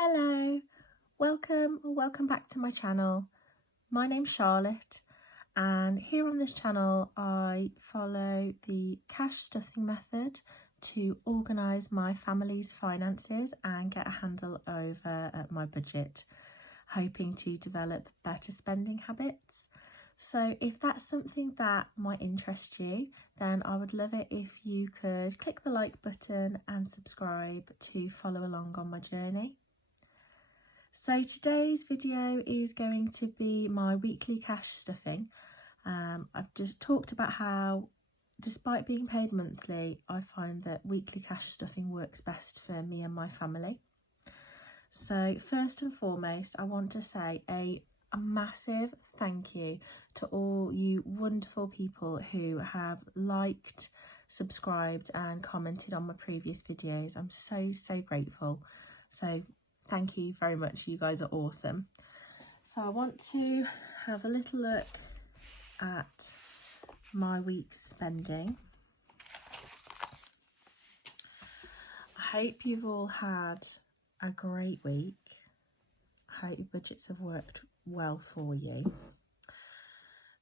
Hello, welcome back to my channel. My name's Charlotte, and here on this channel I follow the cash stuffing method to organise my family's finances and get a handle over my budget, hoping to develop better spending habits. So if that's something that might interest you, then I would love it if you could click the like button and subscribe to follow along on my journey. So today's video is going to be my weekly cash stuffing. I've just talked about how, despite being paid monthly, I find that weekly cash stuffing works best for me and my family. So first and foremost, I want to say a massive thank you to all you wonderful people who have liked, subscribed and commented on my previous videos. I'm so grateful. So thank you very much, you guys are awesome. So I want to have a little look at my week's spending. I hope you've all had a great week. I hope your budgets have worked well for you.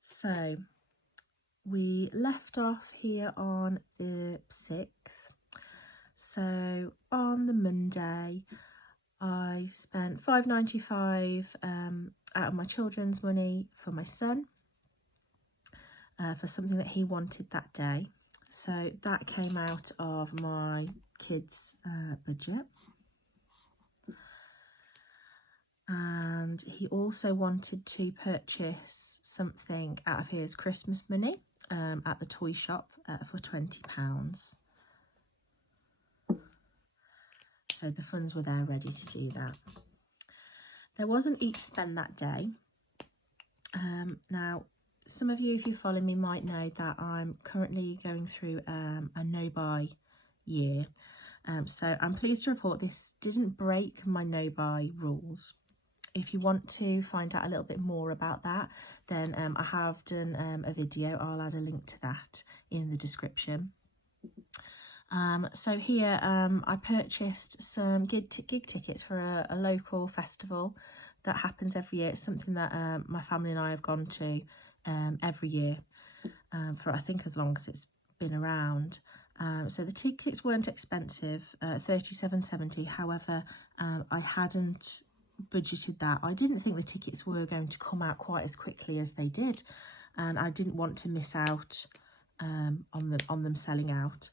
So we left off here on the 6th. So on the Monday, I spent £5.95 out of my children's money for my son, for something that he wanted that day. So that came out of my kids' budget. And he also wanted to purchase something out of his Christmas money at the toy shop for £20. So the funds were there ready to do that. There wasn't each spend that day. Now, some of you, if you follow me, might know that I'm currently going through a no-buy year. So I'm pleased to report this didn't break my no-buy rules. If you want to find out a little bit more about that, then I have done a video. I'll add a link to that in the description. So here I purchased some gig tickets for a local festival that happens every year. It's something that my family and I have gone to every year for I think as long as it's been around. So the tickets weren't expensive, £37.70. However, I hadn't budgeted that. I didn't think the tickets were going to come out quite as quickly as they did, and I didn't want to miss out on them selling out.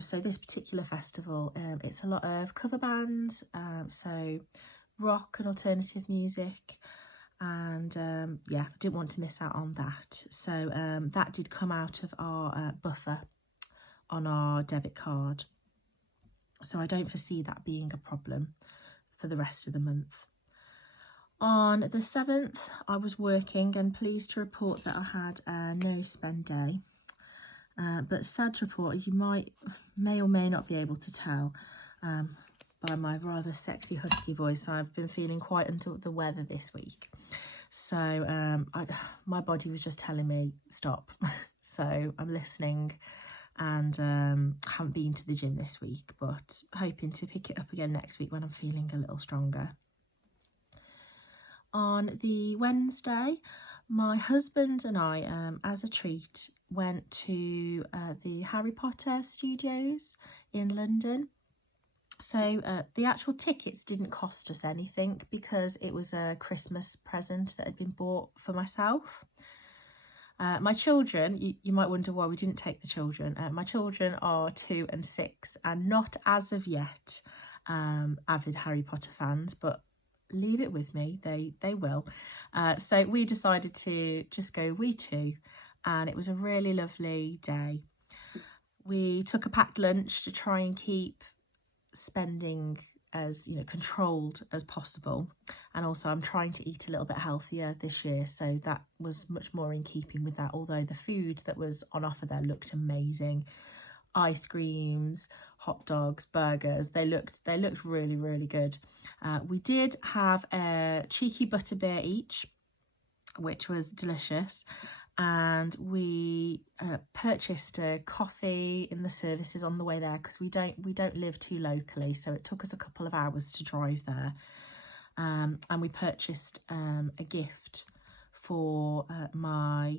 So this particular festival, it's a lot of cover bands, so rock and alternative music, and yeah, I didn't want to miss out on that. So that did come out of our buffer on our debit card, so I don't foresee that being a problem for the rest of the month. On the 7th, I was working and pleased to report that I had a no spend day. But sad to report, you may or may not be able to tell by my rather sexy husky voice, I've been feeling quite under the weather this week. So my body was just telling me stop. So I'm listening, and haven't been to the gym this week, but hoping to pick it up again next week when I'm feeling a little stronger. On the Wednesday, my husband and I, as a treat, went to the Harry Potter studios in London. So the actual tickets didn't cost us anything because it was a Christmas present that had been bought for myself. My children, you might wonder why we didn't take the children. My children are 2 and 6 and not as of yet avid Harry Potter fans, but leave it with me, they will. So we decided to just go we two, and it was a really lovely day. We took a packed lunch to try and keep spending as controlled as possible, and also I'm trying to eat a little bit healthier this year, so that was much more in keeping with that, although the food that was on offer there looked amazing. Ice creams, hot dogs, burgers, they looked really good. We did have a cheeky butterbeer each, which was delicious, and we purchased a coffee in the services on the way there, because we don't live too locally, so it took us a couple of hours to drive there. And we purchased a gift for my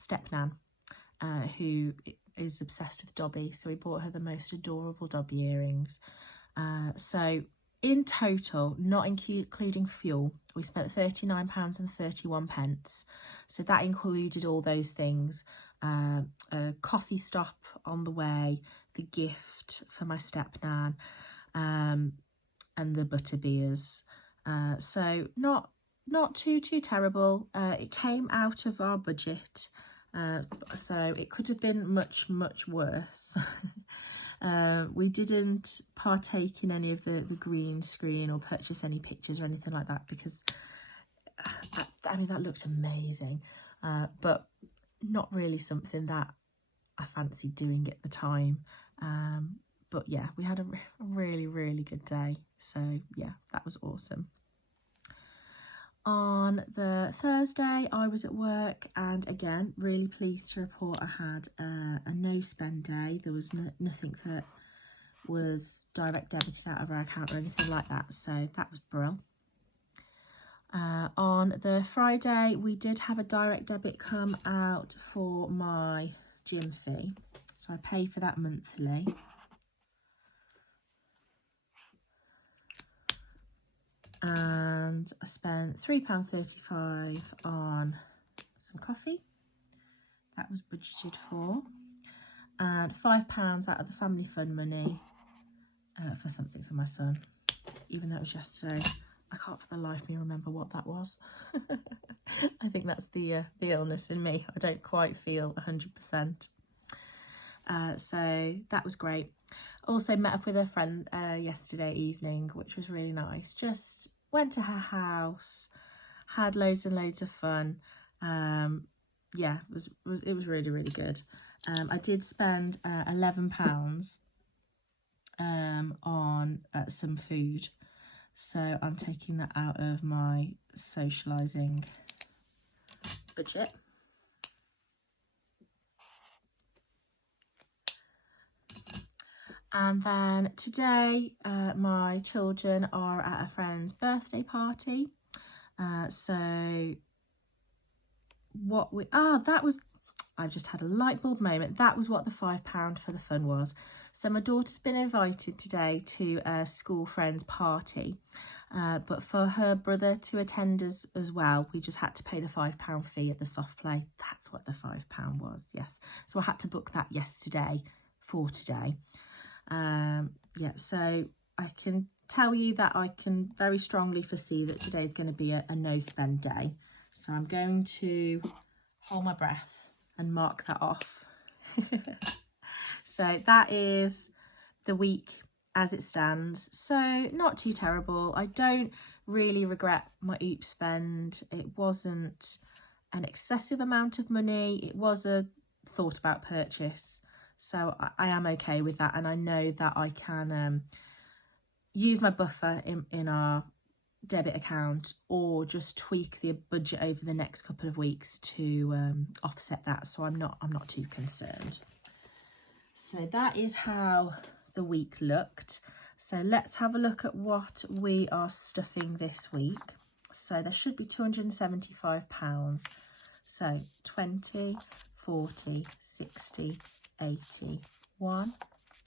stepnan, who is obsessed with Dobby, so we bought her the most adorable Dobby earrings. So in total, not including fuel, we spent £39.31. So that included all those things, a coffee stop on the way, the gift for my stepnan, and the butter beers. So not too terrible. It came out of our budget, so it could have been much worse. We didn't partake in any of the green screen or purchase any pictures or anything like that, because I mean, that looked amazing, but not really something that I fancied doing at the time. But yeah, we had a really good day, so yeah, that was awesome. On the Thursday, I was at work, and again, really pleased to report I had a no spend day. There was nothing that was direct debited out of our account or anything like that, so that was brilliant. On the Friday, we did have a direct debit come out for my gym fee, so I pay for that monthly. And I spent £3.35 on some coffee. That was budgeted for. And £5 out of the family fund money for something for my son. Even though it was yesterday, I can't for the life of me remember what that was. I think that's the illness in me. I don't quite feel 100%. So that was great. Also met up with a friend yesterday evening, which was really nice. Just went to her house, had loads and loads of fun. Yeah, it was really good. I did spend £11 on some food, so I'm taking that out of my socialising budget. And then today, my children are at a friend's birthday party. So what I just had a light bulb moment. That was what the £5 for the fun was. So my daughter's been invited today to a school friend's party, but for her brother to attend as well, we just had to pay the £5 fee at the soft play. That's what the £5 was, yes. So I had to book that yesterday for today. Yeah, so I can tell you that I can very strongly foresee that today is going to be a no spend day. So I'm going to hold my breath and mark that off. So that is the week as it stands. So not too terrible. I don't really regret my Oops spend. It wasn't an excessive amount of money. It was a thought about purchase. So I am okay with that, and I know that I can use my buffer in our debit account, or just tweak the budget over the next couple of weeks to offset that. So I'm not too concerned. So that is how the week looked. So let's have a look at what we are stuffing this week. So there should be £275. So 20, 40, 60, 80, 1,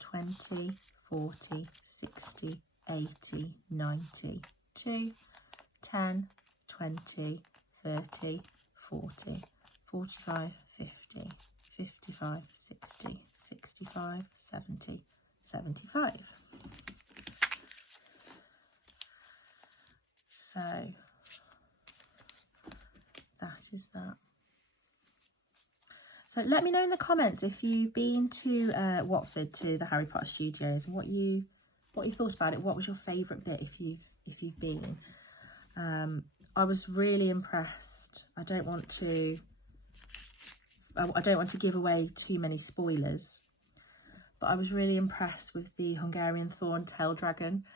20, 40, 60, 80, 90, 2, 10, 20, 30, 40, 45, 50, 55, 60, 65, 70, 75. So that is that. So let me know in the comments if you've been to Watford, to the Harry Potter Studios, and what you thought about it. What was your favourite bit if you've been? I was really impressed. I don't want to give away too many spoilers, but I was really impressed with the Hungarian thorn tail dragon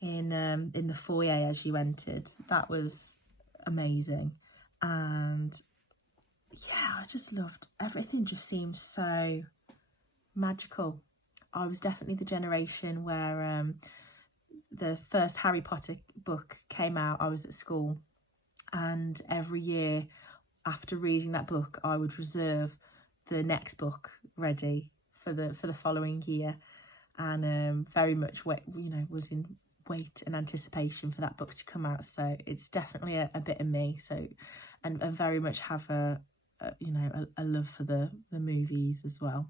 in the foyer as you entered. That was amazing. And yeah, I just loved everything. Just seemed so magical. I was definitely the generation where the first Harry Potter book came out. I was at school, and every year after reading that book, I would reserve the next book ready for the following year, and very much was in wait and anticipation for that book to come out. So it's definitely a bit of me. So and very much have a love for the movies as well.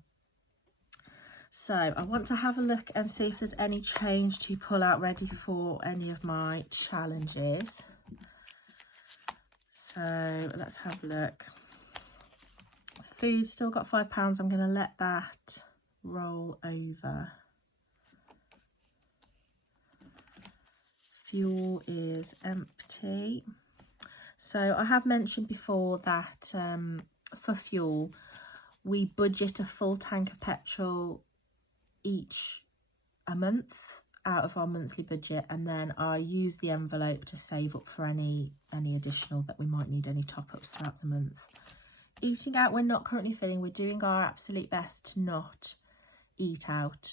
So I want to have a look and see if there's any change to pull out ready for any of my challenges. So let's have a look. Food still got £5. I'm going to let that roll over. Fuel is empty. So I have mentioned before that for fuel, we budget a full tank of petrol each a month out of our monthly budget, and then I use the envelope to save up for any additional that we might need, any top-ups throughout the month. Eating out, we're not currently feeling. We're doing our absolute best to not eat out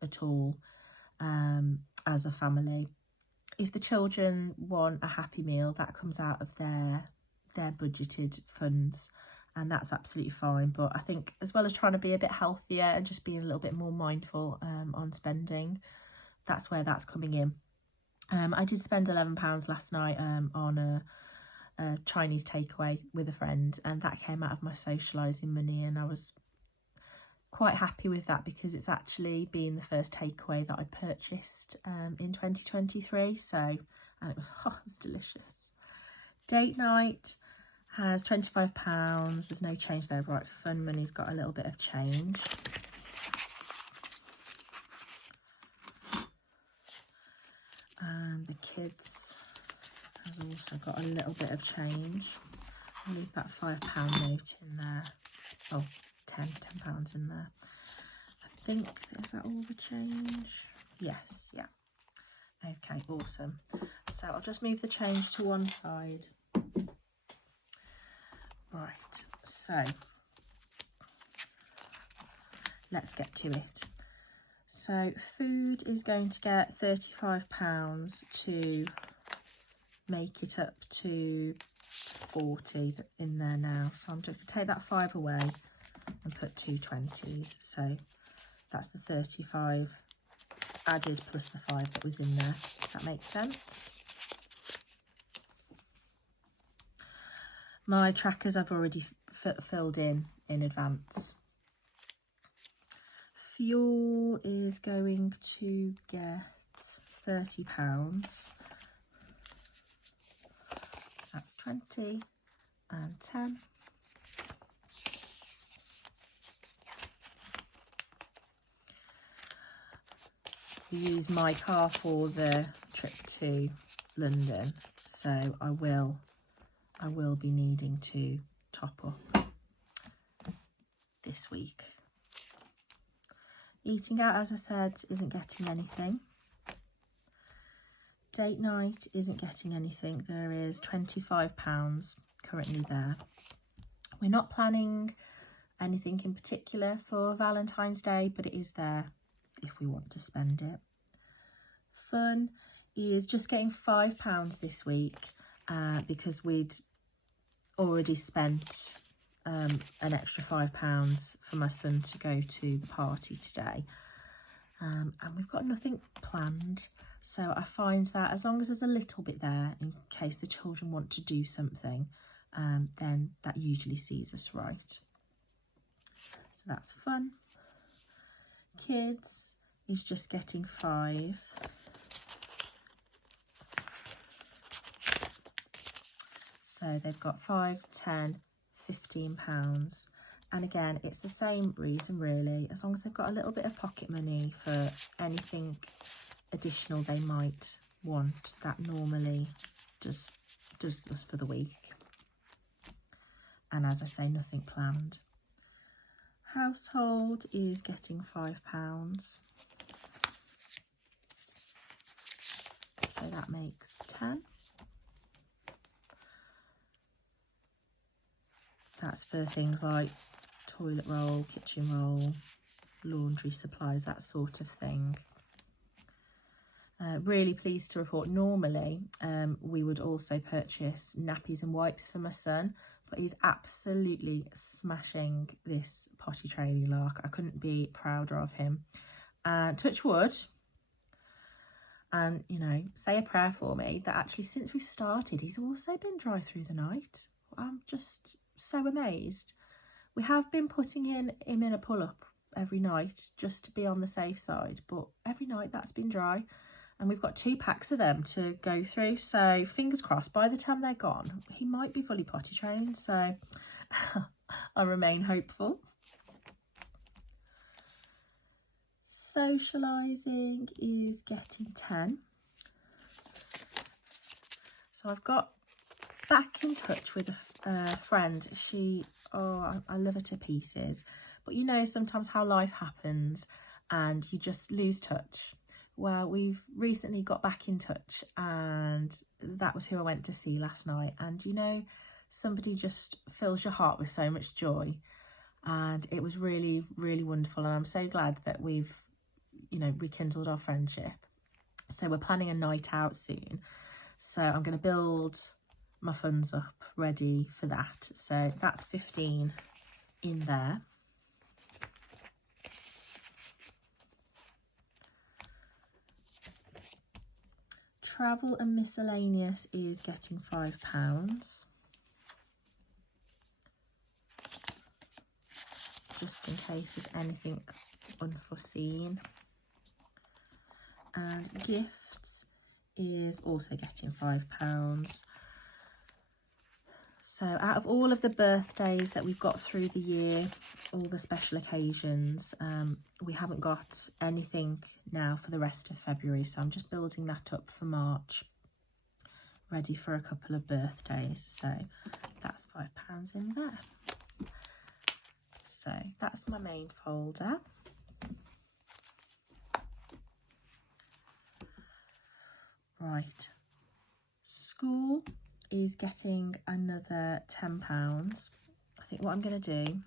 at all as a family. If the children want a Happy Meal, that comes out of their budgeted funds, and that's absolutely fine. But I think as well as trying to be a bit healthier and just being a little bit more mindful on spending, that's where that's coming in. I did spend £11 last night on a Chinese takeaway with a friend, and that came out of my socialising money, and I was quite happy with that because it's actually been the first takeaway that I purchased in 2023. So, and it was delicious. Date night has £25. There's no change there. Right, fun money's got a little bit of change. And the kids have also got a little bit of change. I'll leave that £5 note in there. Oh, £10 in there. I think, is that all the change? Yes, yeah. Okay, awesome. So I'll just move the change to one side. Right, so let's get to it. So food is going to get £35 to make it up to 40 in there now. So I'm just going to take that 5 away and put 2 20s. So that's the 35 added plus the 5 that was in there. That makes sense. My trackers I've already filled in advance. Fuel is going to get £30. So that's 20 and 10. We use my car for the trip to London, so I will be needing to top up this week. Eating out, as I said, isn't getting anything. Date night isn't getting anything. There is £25 currently there. We're not planning anything in particular for Valentine's Day, but it is there if we want to spend it. Fun is just getting £5 this week because we'd already spent an extra £5 for my son to go to the party today, and we've got nothing planned, so I find that as long as there's a little bit there in case the children want to do something, then that usually sees us right. So that's fun. Kids is just getting 5. So they've got 5, 10, £15, and again it's the same reason really, as long as they've got a little bit of pocket money for anything additional they might want, that normally does us for the week. And as I say, nothing planned. Household is getting £5, so that makes 10. That that's for things like toilet roll, kitchen roll, laundry supplies, that sort of thing. Really pleased to report, normally we would also purchase nappies and wipes for my son, but he's absolutely smashing this potty training lark. I couldn't be prouder of him. Touch wood, and you know, say a prayer for me that actually since we've started he's also been dry through the night. I'm just so amazed. We have been putting him in a pull-up every night just to be on the safe side, but every night that's been dry. And we've got 2 packs of them to go through, so fingers crossed by the time they're gone he might be fully potty trained, so I remain hopeful. Socialising is getting 10. So I've got back in touch with a friend. I love her to pieces, but you know sometimes how life happens and you just lose touch. Well, we've recently got back in touch, and that was who I went to see last night. And you know, somebody just fills your heart with so much joy, and it was really, really wonderful. And I'm so glad that we've, you know, rekindled our friendship. So we're planning a night out soon, so I'm going to build my funds up ready for that. So that's 15 in there. Travel and miscellaneous is getting £5, just in case there's anything unforeseen. And gifts is also getting £5. So out of all of the birthdays that we've got through the year, all the special occasions, we haven't got anything now for the rest of February, so I'm just building that up for March, ready for a couple of birthdays. So that's £5 in there. So that's my main folder. Right, school is getting another £10. I think what I'm going to do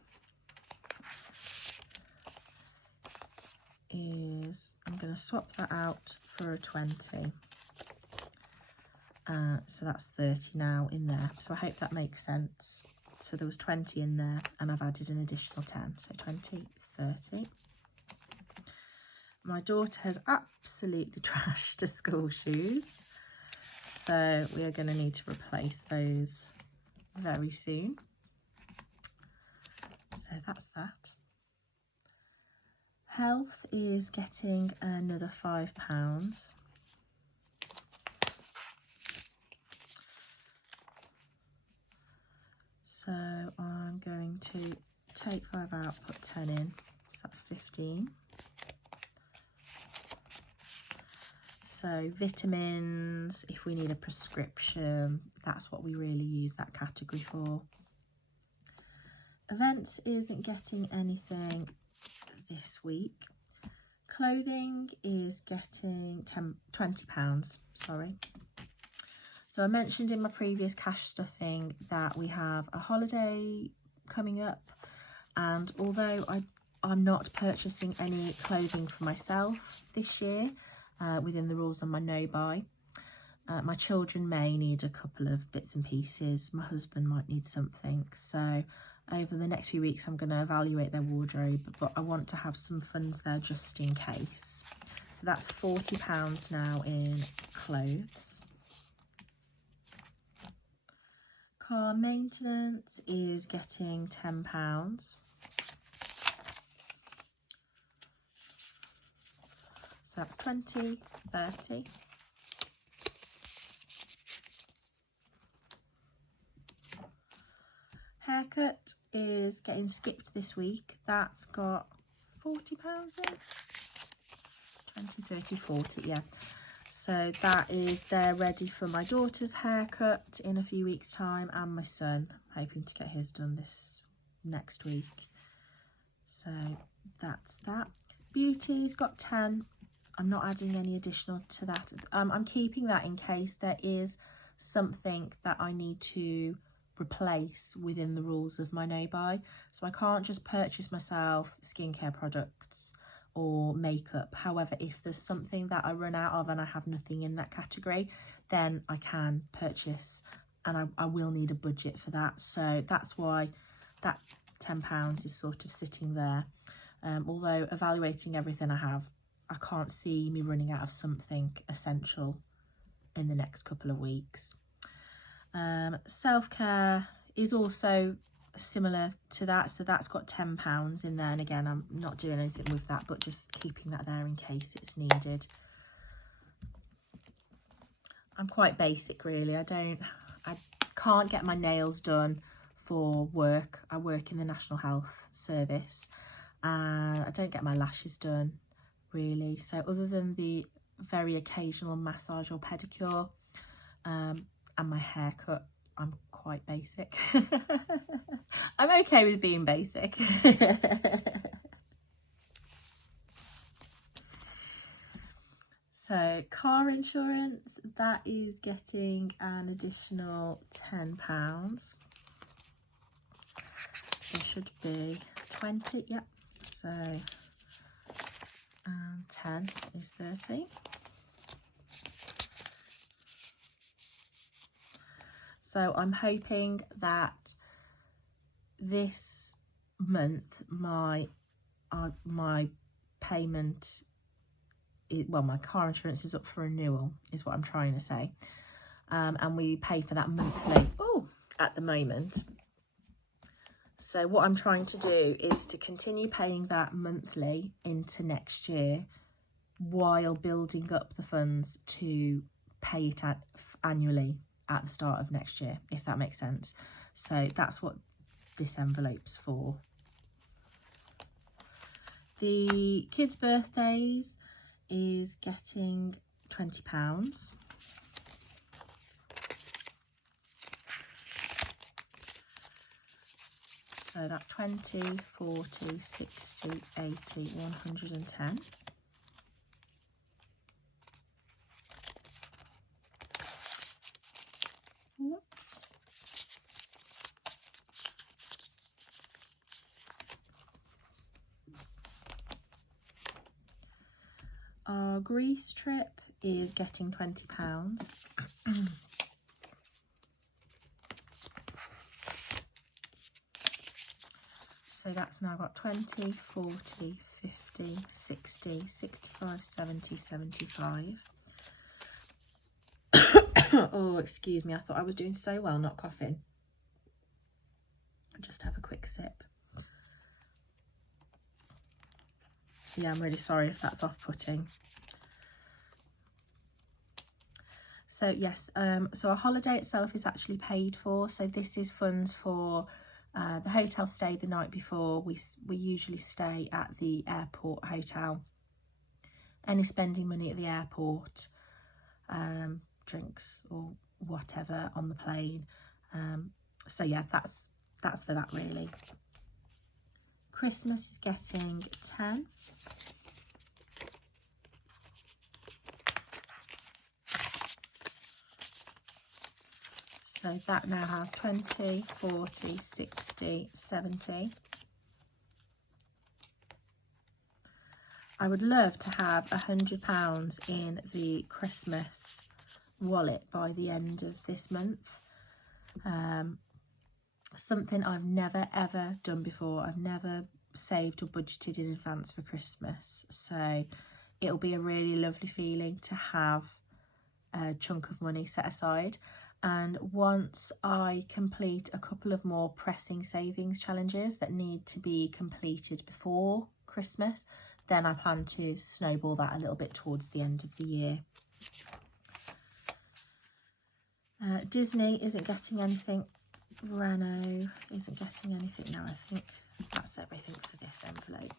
is I'm going to swap that out for a 20. So that's 30 now in there. So I hope that makes sense. So there was 20 in there and I've added an additional 10. So 20, 30. My daughter has absolutely trashed her school shoes, so we are going to need to replace those very soon. So that's that. Health is getting another £5. So I'm going to take 5 out, put 10 in, so that's 15. So vitamins, if we need a prescription, that's what we really use that category for. Events isn't getting anything this week. Clothing is getting £20, sorry. So I mentioned in my previous cash stuffing that we have a holiday coming up, and although I'm not purchasing any clothing for myself this year, within the rules on my no buy, my children may need a couple of bits and pieces. My husband might need something. So over the next few weeks I'm going to evaluate their wardrobe, but I want to have some funds there just in case. So that's £40 now in clothes. Car maintenance is getting £10. So that's 20, 30. Haircut is getting skipped this week. That's got £40 in. 20, 30, 40, yeah. So that is there ready for my daughter's haircut in a few weeks' time, and my son, hoping to get his done this next week. So that's that. Beauty's got 10. I'm not adding any additional to that. I'm keeping that in case there is something that I need to replace within the rules of my no-buy. So I can't just purchase myself skincare products or makeup. However, if there's something that I run out of and I have nothing in that category, then I can purchase, and I will need a budget for that. So that's why that £10 is sort of sitting there. Although evaluating everything I have, I can't see me running out of something essential in the next couple of weeks. Self-care is also similar to that, so that's got £10 in there, and again, I'm not doing anything with that, but just keeping that there in case it's needed. I'm quite basic really. I can't get my nails done for work. I work in the National Health Service, and I don't get my lashes done really, so other than the very occasional massage or pedicure and my haircut, I'm quite basic. I'm okay with being basic. So car insurance, that is getting an additional £10. There should be 20, yep. So 10 is 30. So I'm hoping that this month my payment, well, my car insurance is up for renewal, is what I'm trying to say. And we pay for that monthly at the moment. So what I'm trying to do is to continue paying that monthly into next year while building up the funds to pay it annually at the start of next year, if that makes sense. So that's what this envelope's for. The kids' birthdays is getting £20. So that's 20, 40, 60, 80, 110. Whoops. Our Greece trip is getting £20. So that's now got 20, 40, 50, 60, 65, 70, 75. Oh, excuse me, I thought I was doing so well not coughing. I'll just have a quick sip. Yeah, I'm really sorry if that's off-putting. So yes, so our holiday itself is actually paid for. So this is funds for the hotel stay the night before. We usually stay at the airport hotel. Any spending money at the airport, drinks or whatever on the plane. So yeah, that's for that really. Christmas is getting 10. So that now has 20, 40, 60, 70. I would love to have £100 in the Christmas wallet by the end of this month. Something I've never ever done before. I've never saved or budgeted in advance for Christmas. So it'll be a really lovely feeling to have a chunk of money set aside. And once I complete a couple of more pressing savings challenges that need to be completed before Christmas, then I plan to snowball that a little bit towards the end of the year. Disney isn't getting anything. Renault isn't getting anything. No, I think that's everything for this envelope.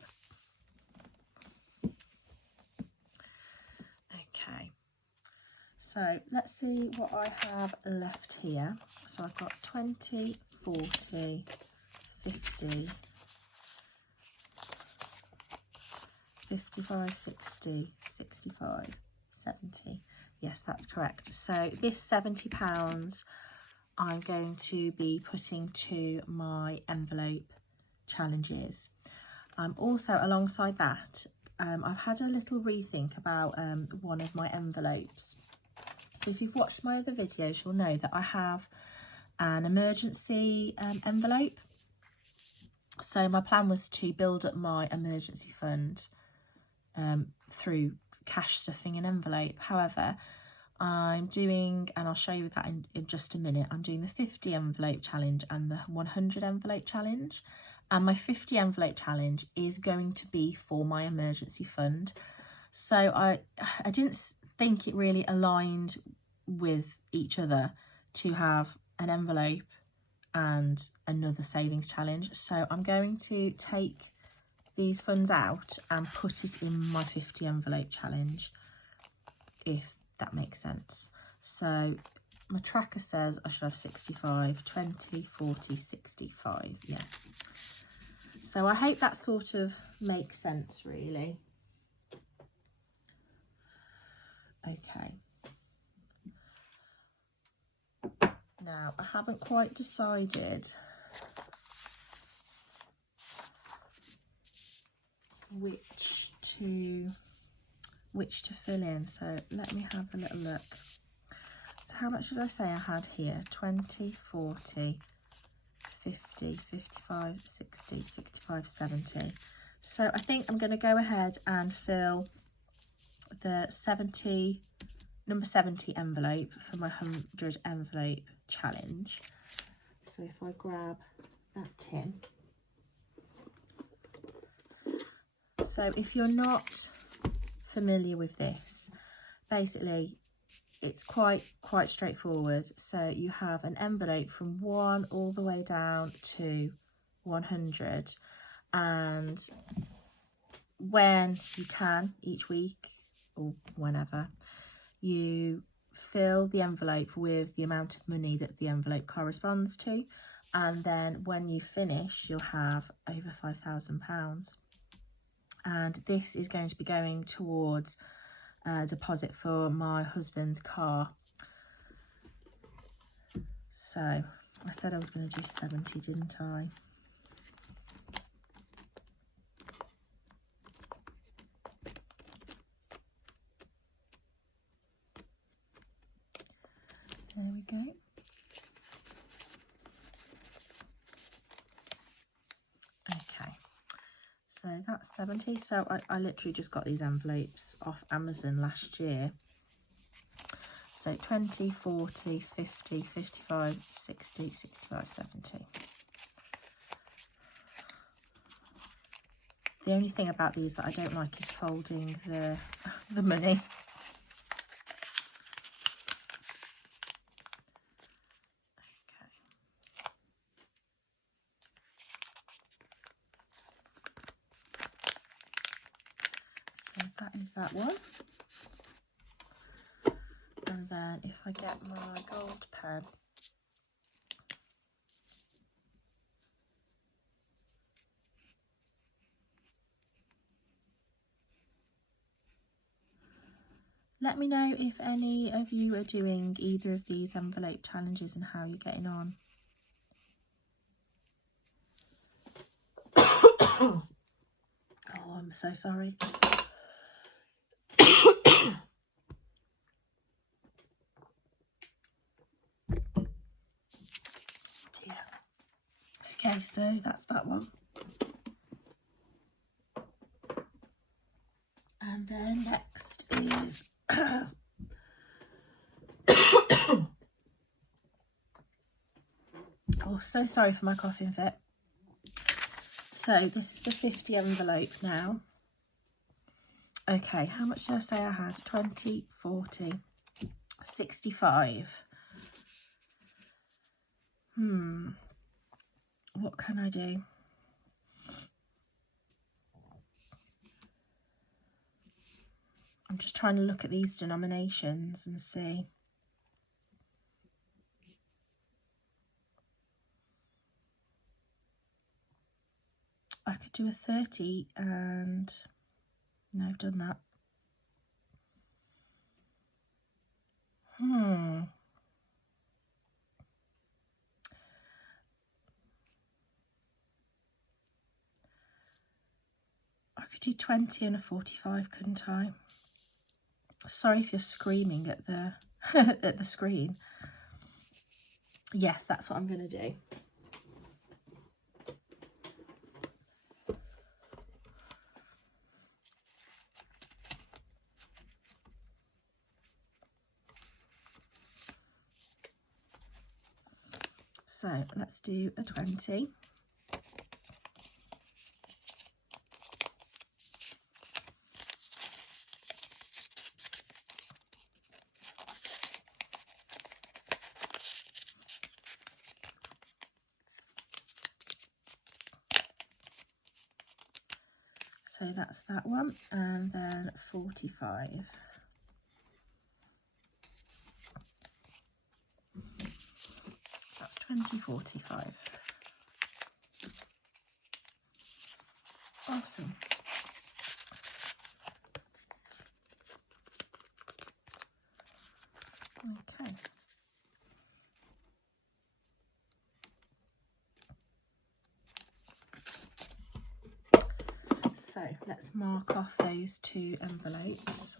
Okay. So let's see what I have left here. So I've got 20, 40, 50, 55, 60, 65, 70. Yes, that's correct. So this £70, I'm going to be putting to my envelope challenges. Also, alongside that, I've had a little rethink about one of my envelopes. So if you've watched my other videos, you'll know that I have an emergency envelope. So my plan was to build up my emergency fund through cash stuffing an envelope. However, I'm doing, and I'll show you that in just a minute, I'm doing the 50 envelope challenge and the 100 envelope challenge. And my 50 envelope challenge is going to be for my emergency fund. So I didn't think it really aligned with each other to have an envelope and another savings challenge. So I'm going to take these funds out and put it in my 50 envelope challenge, if that makes sense. So my tracker says I should have 65, 20, 40, 65, yeah. So I hope that sort of makes sense, really. Okay. Now, I haven't quite decided which to fill in, so let me have a little look. So how much did I say I had here? 20, 40, 50, 55, 60, 65, 70. So I think I'm going to go ahead and fill the number 70 envelope for my 100 envelope challenge. So if I grab that tin. So if you're not familiar with this, basically it's quite straightforward. So you have an envelope from 1 all the way down to 100, and when you can, each week or whenever, you fill the envelope with the amount of money that the envelope corresponds to, and then when you finish you'll have over £5,000, and this is going to be going towards a deposit for my husband's car. So I said I was going to do 70, didn't I? There we go. Okay, so that's 70. So I literally just got these envelopes off Amazon last year. So 20, 40, 50, 55, 60, 65, 70. The only thing about these that I don't like is folding the money. So that is that one. And then if I get my gold pen, let me know if any of you are doing either of these envelope challenges and how you're getting on. Oh, I'm so sorry. Dear. Okay, so that's that one. And then next is oh, so sorry for my coughing fit. So this is the 50 envelope now. Okay, how much did I say I had? 20, 40, 65. What can I do? I'm just trying to look at these denominations and see. I could do a 30 and no, I've done that. could do 20 and a 45, couldn't I? Sorry if you're screaming at the at the screen. Yes, that's what I'm going to do. So let's do a 20. So that's that one, and then 45. So that's 20, 45. Awesome. Okay. So let's mark off those 2 envelopes.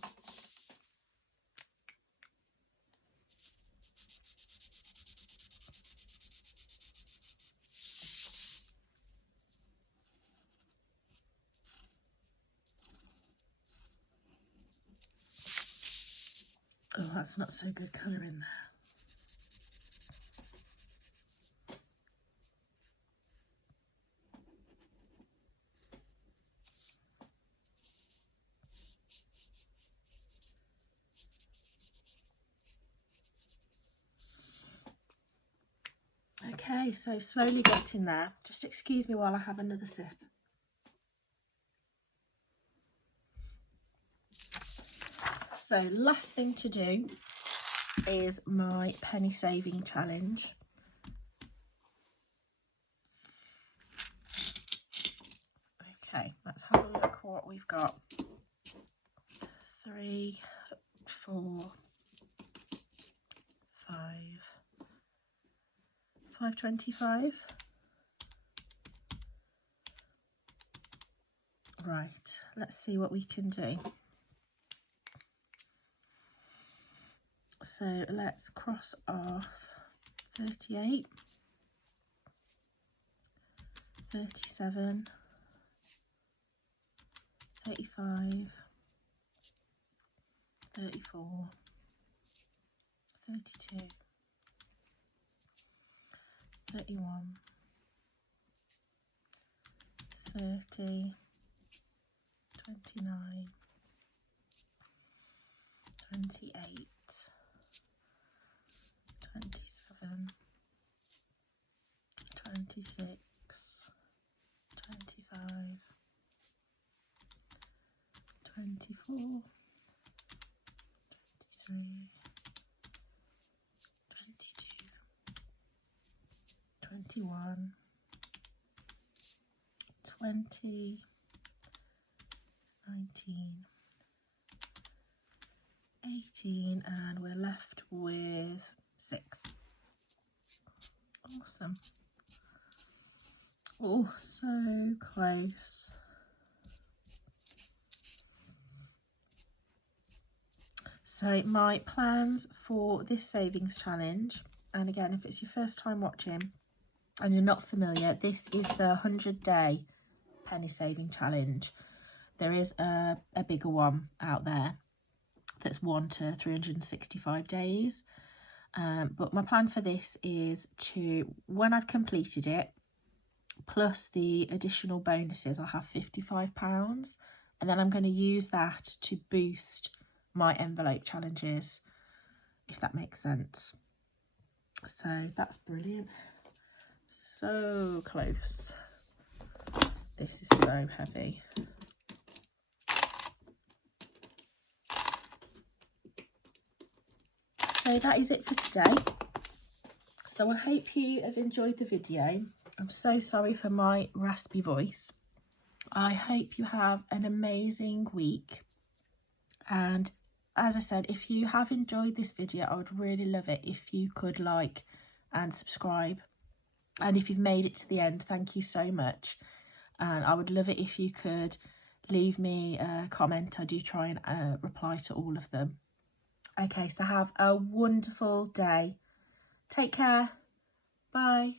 Oh, that's not so good colour in there. Okay, so slowly getting there. Just excuse me while I have another sip. So last thing to do is my penny saving challenge. Okay, let's have a look what we've got. 3, 4, 5, 5.25. Right, let's see what we can do. So let's cross off 38, 37, 35, 34, 32, 31, 30, 29, 28, 27, 26, 25, 24, 23, 22, 21, 20, 19, 18, and we're left with 6. Awesome. Oh, so close. So my plans for this savings challenge, and again, if it's your first time watching and you're not familiar, this is the 100-day penny saving challenge. There is a bigger one out there that's 1 to 365 days. But my plan for this is to, when I've completed it, plus the additional bonuses, I'll have £55. And then I'm going to use that to boost my envelope challenges, if that makes sense. So that's brilliant. So close. This is so heavy. So that is it for today. So I hope you have enjoyed the video. I'm so sorry for my raspy voice. I hope you have an amazing week. And as I said, if you have enjoyed this video, I would really love it if you could like and subscribe. And if you've made it to the end, thank you so much. And I would love it if you could leave me a comment. I do try and reply to all of them. Okay, so have a wonderful day. Take care. Bye.